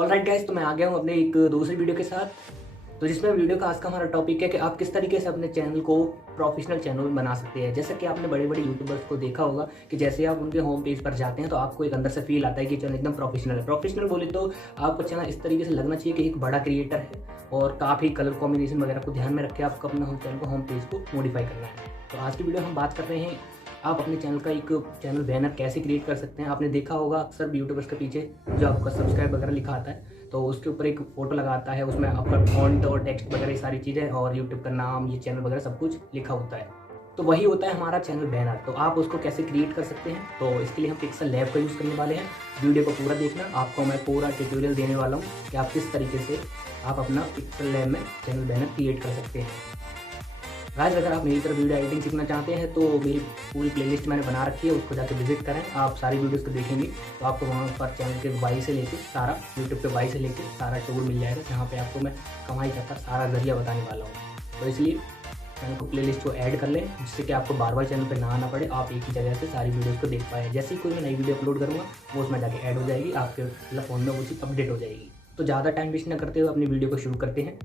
Alright guys, तो मैं आ गया हूँ अपने एक दूसरी वीडियो के साथ। तो जिसमें वीडियो का आज का हमारा टॉपिक है कि आप किस तरीके से अपने चैनल को प्रोफेशनल चैनल में बना सकते हैं। जैसा कि आपने बड़े बड़े यूट्यूबर्स को देखा होगा कि जैसे आप उनके होम पेज पर जाते हैं तो आपको एक अंदर से फील आता है कि चैनल एकदम प्रोफेशनल है। प्रोफेशनल बोले तो आपको चैनल इस तरीके से लगना चाहिए कि एक बड़ा क्रिएटर है और काफ़ी कलर कॉम्बिनेशन वगैरह को ध्यान में रख के आपको अपना होम पेज को मॉडिफाई करना है। तो आज की वीडियो हम बात कर रहे हैं आप अपने चैनल का एक चैनल बैनर कैसे क्रिएट कर सकते हैं। आपने देखा होगा अक्सर यूट्यूबर्स के पीछे जो आपका सब्सक्राइब वगैरह लिखा आता है तो उसके ऊपर एक फोटो लगाता है, उसमें आपका फॉन्ट और टेक्स्ट वगैरह सारी चीज़ें और यूट्यूब का नाम, ये चैनल वगैरह सब कुछ लिखा होता है। तो वही होता है हमारा चैनल बैनर। तो आप उसको कैसे क्रिएट कर सकते हैं, तो इसके लिए हम pixellab का यूज़ करने वाले हैं। वीडियो को पूरा देखना, आपको मैं पूरा ट्यूटोरियल देने वाला हूँ कि आप किस तरीके से आप अपना pixellab में चैनल बैनर क्रिएट कर सकते हैं। गाइस, अगर आप मेरी तरफ वीडियो एडिटिंग सीखना चाहते हैं तो मेरी पूरी प्लेलिस्ट मैंने बना रखी है, उसको जाकर विजिट करें। आप सारी वीडियोस को देखेंगे तो आपको वहाँ पर चैनल के वाई से लेके सारा, यूट्यूब पे वाई से लेके सारा टूल मिल जाएगा, जहाँ पे आपको मैं कमाई का सारा जरिया बताने वाला हूँ। तो इसलिए चैनल को प्लेलिस्ट को ऐड कर लें, जिससे कि आपको बार बार चैनल पर ना आना पड़े, आप एक ही जगह से सारी वीडियोज़ को देख पाए। जैसे ही कोई मैं नई वीडियो अपलोड करूँगा वो उसमें जाके ऐड हो जाएगी, आपके फ़ोन में वो चीज़ अपडेट हो जाएगी। तो ज़्यादा टाइम वेस्ट न करते हुए अपनी वीडियो को शुरू करते हैं।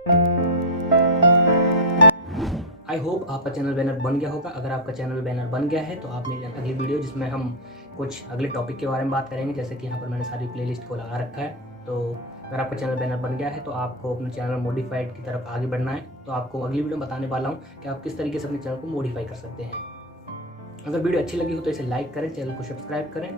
आई होप आपका चैनल बैनर बन गया होगा। अगर आपका चैनल बैनर बन गया है तो आप मेरी अगली वीडियो जिसमें हम कुछ अगले टॉपिक के बारे में बात करेंगे, जैसे कि यहाँ पर मैंने सारी प्लेलिस्ट को लगा रखा है। तो अगर आपका चैनल बैनर बन गया है तो आपको अपने चैनल मॉडिफाइड की तरफ आगे बढ़ना है। तो आपको अगली वीडियो में बताने वाला हूँ कि आप किस तरीके से अपने चैनल को मॉडिफाई कर सकते हैं। अगर वीडियो अच्छी लगी हो तो इसे लाइक करें, चैनल को सब्सक्राइब करें